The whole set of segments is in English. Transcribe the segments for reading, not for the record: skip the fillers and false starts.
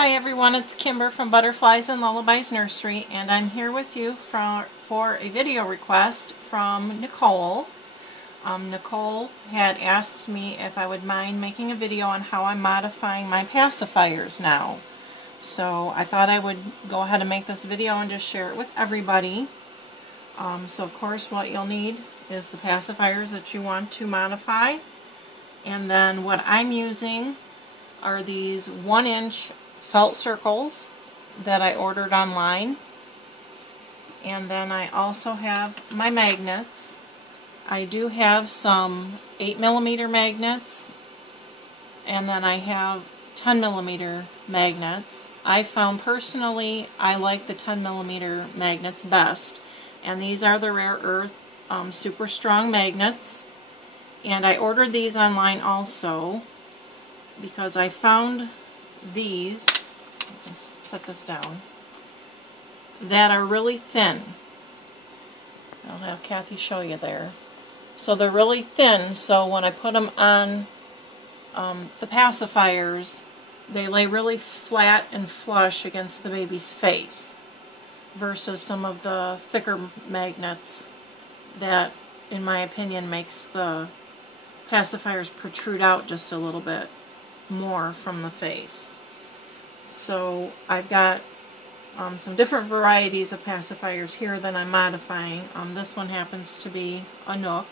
Hi everyone, it's Kimber from Butterflies and Lullabies Nursery, and I'm here with you for a video request from Nicole. Nicole had asked me if I would mind making a video on how I'm modifying my pacifiers now. So I thought I would go ahead and make this video and just share it with everybody. So of course what you'll need is the pacifiers that you want to modify, and then what I'm using are these 1-inch felt circles that I ordered online, and then I also have my magnets. I do have some 8mm magnets, and then I have 10mm magnets. I found personally I like the 10mm magnets best, and these are the Rare Earth super strong magnets, and I ordered these online also because I found these, let's set this down, that are really thin. I'll have Kathy show you there. So they're really thin, so when I put them on the pacifiers, they lay really flat and flush against the baby's face versus some of the thicker magnets that, in my opinion, makes the pacifiers protrude out just a little bit more from the face. So I've got some different varieties of pacifiers here that I'm modifying. This one happens to be a Nook.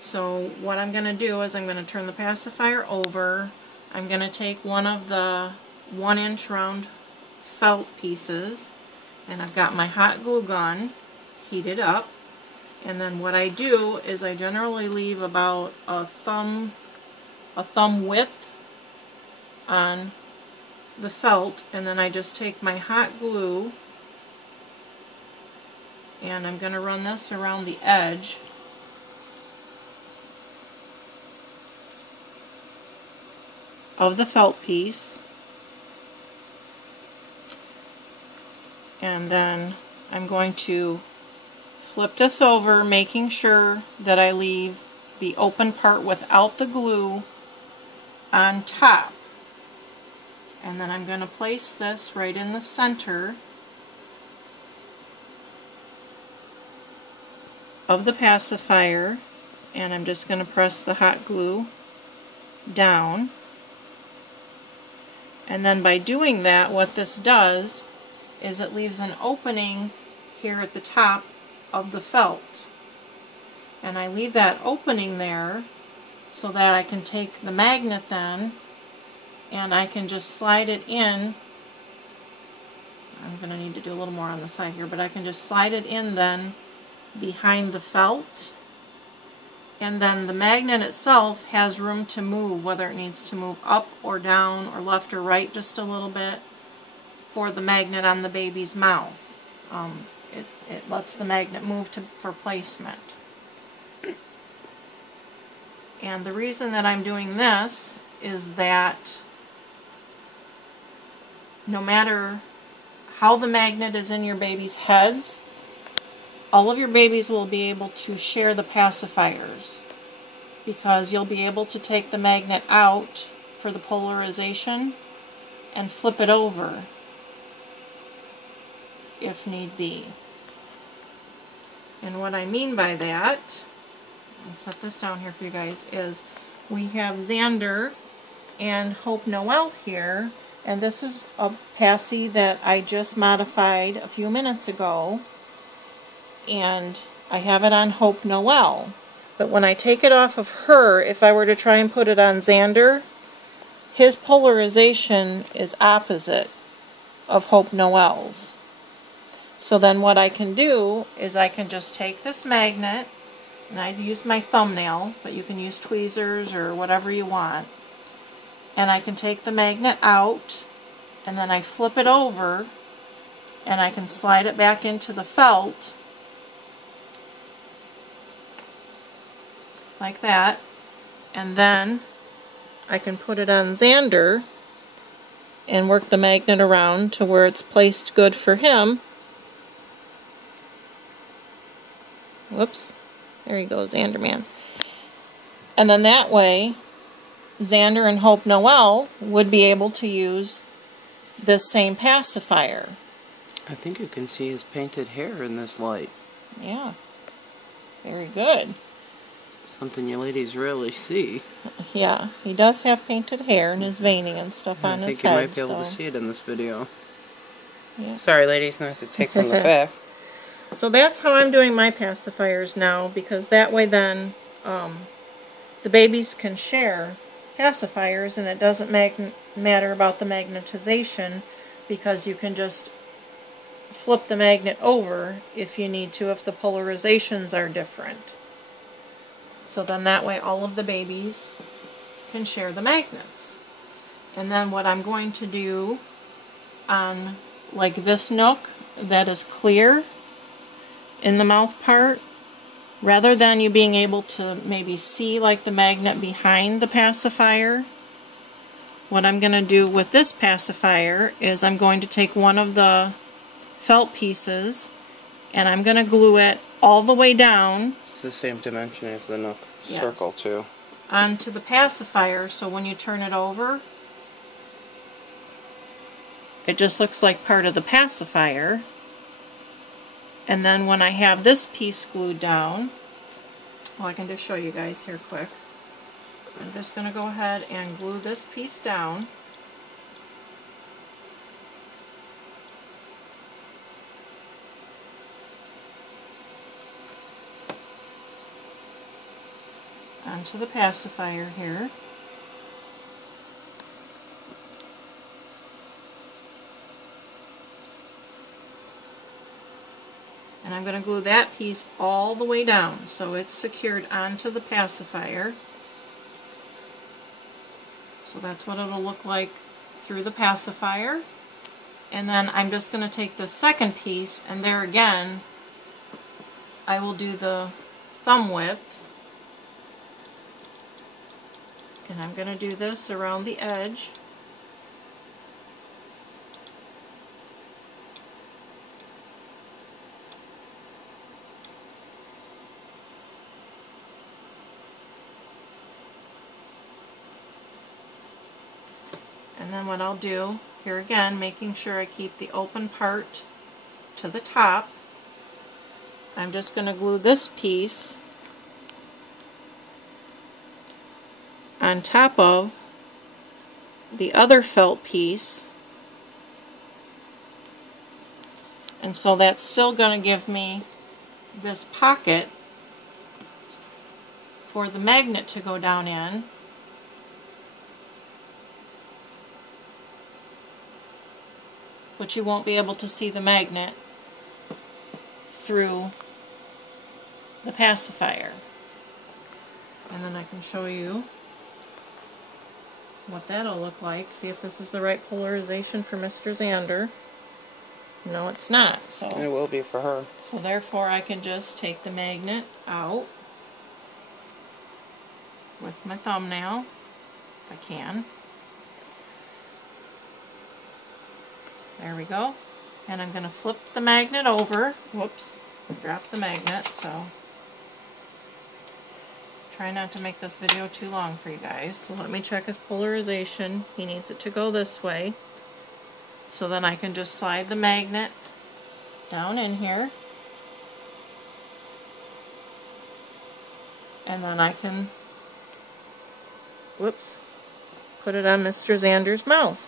So what I'm going to do is I'm going to turn the pacifier over. I'm going to take one of the 1-inch round felt pieces, and I've got my hot glue gun heated up. And then what I do is I generally leave about a thumb width on the felt, and then I just take my hot glue and I'm going to run this around the edge of the felt piece, and then I'm going to flip this over, making sure that I leave the open part without the glue on top. And then I'm going to place this right in the center of the pacifier, and I'm just going to press the hot glue down. And then by doing that, what this does is it leaves an opening here at the top of the felt. And I leave that opening there so that I can take the magnet then and I can just slide it in. I'm going to need to do a little more on the side here, but I can just slide it in then behind the felt, and then the magnet itself has room to move, whether it needs to move up or down or left or right just a little bit for the magnet on the baby's mouth. It lets the magnet move for placement. And the reason that I'm doing this is that no matter how the magnet is in your baby's heads, all of your babies will be able to share the pacifiers, because you'll be able to take the magnet out for the polarization and flip it over if need be. And what I mean by that, I'll set this down here for you guys, is we have Xander and Hope Noel here, and this is a Paci that I just modified a few minutes ago, and I have it on Hope Noel. But when I take it off of her, if I were to try and put it on Xander, his polarization is opposite of Hope Noel's. So then what I can do is I can just take this magnet, and I'd use my thumbnail, but you can use tweezers or whatever you want, and I can take the magnet out, and then I flip it over, and I can slide it back into the felt like that, and then I can put it on Xander and work the magnet around to where it's placed good for him. Whoops, there he goes, Xander man. And then that way Xander and Hope Noel would be able to use this same pacifier. I think you can see his painted hair in this light. Yeah, very good. Something you ladies rarely see. Yeah, he does have painted hair and his veining and stuff on his head. I think you might be able to see it in this video. Yeah. Sorry ladies, not to take from the fact. So that's how I'm doing my pacifiers now, because that way then the babies can share pacifiers and it doesn't matter about the magnetization, because you can just flip the magnet over if you need to, if the polarizations are different. So then that way all of the babies can share the magnets. And then what I'm going to do on like this nook that is clear in the mouth part, rather than you being able to maybe see like the magnet behind the pacifier, what I'm going to do with this pacifier is I'm going to take one of the felt pieces and I'm going to glue it all the way down. It's the same dimension as the nook Yes. circle too. Onto the pacifier, so when you turn it over, it just looks like part of the pacifier. And then when I have this piece glued down, well, I can just show you guys here quick. I'm just going to go ahead and glue this piece down. Onto the pacifier here. And I'm going to glue that piece all the way down so it's secured onto the pacifier. So that's what it'll look like through the pacifier. And then I'm just going to take the second piece, and there again I will do the thumb width. And I'm going to do this around the edge. And then what I'll do, here again, making sure I keep the open part to the top, I'm just going to glue this piece on top of the other felt piece, and so that's still going to give me this pocket for the magnet to go down in. But you won't be able to see the magnet through the pacifier. And then I can show you what that'll look like. See if this is the right polarization for Mr. Xander. No, it's not. So it will be for her. So therefore I can just take the magnet out with my thumbnail, if I can. There we go. And I'm going to flip the magnet over. Whoops, dropped the magnet, so try not to make this video too long for you guys. So let me check his polarization. He needs it to go this way. So then I can just slide the magnet down in here. And then I can, whoops, put it on Mr. Xander's mouth.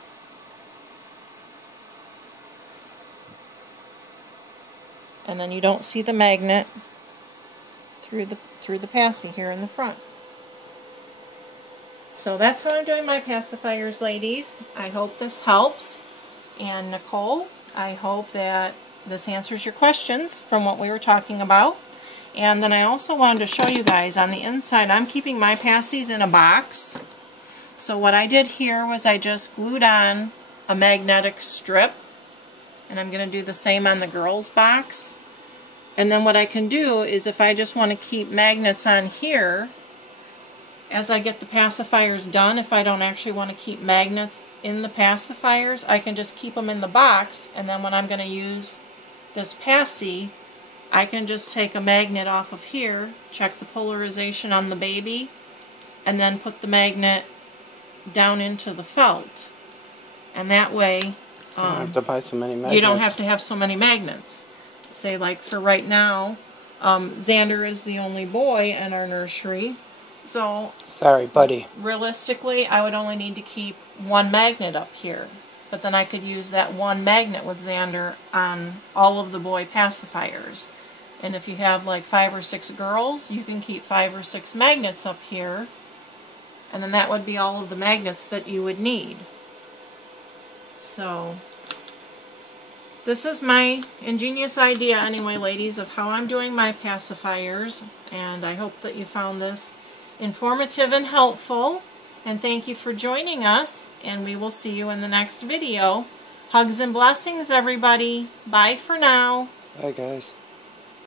And then you don't see the magnet through the passy here in the front. So that's how I'm doing my pacifiers, ladies. I hope this helps. And Nicole, I hope that this answers your questions from what we were talking about. And then I also wanted to show you guys on the inside, I'm keeping my pacis in a box. So what I did here was I just glued on a magnetic strip. And I'm going to do the same on the girls' box. And then what I can do is, if I just want to keep magnets on here, as I get the pacifiers done, if I don't actually want to keep magnets in the pacifiers, I can just keep them in the box, and then when I'm going to use this paci, I can just take a magnet off of here, check the polarization on the baby, and then put the magnet down into the felt. And that way You don't have to buy so many magnets. You don't have to have so many magnets. Say, like, for right now, Xander is the only boy in our nursery. So, sorry, buddy. Realistically, I would only need to keep one magnet up here. But then I could use that one magnet with Xander on all of the boy pacifiers. And if you have like 5 or 6 girls, you can keep 5 or 6 magnets up here. And then that would be all of the magnets that you would need. So, this is my ingenious idea anyway, ladies, of how I'm doing my pacifiers. And I hope that you found this informative and helpful. And thank you for joining us. And we will see you in the next video. Hugs and blessings, everybody. Bye for now. Bye, guys.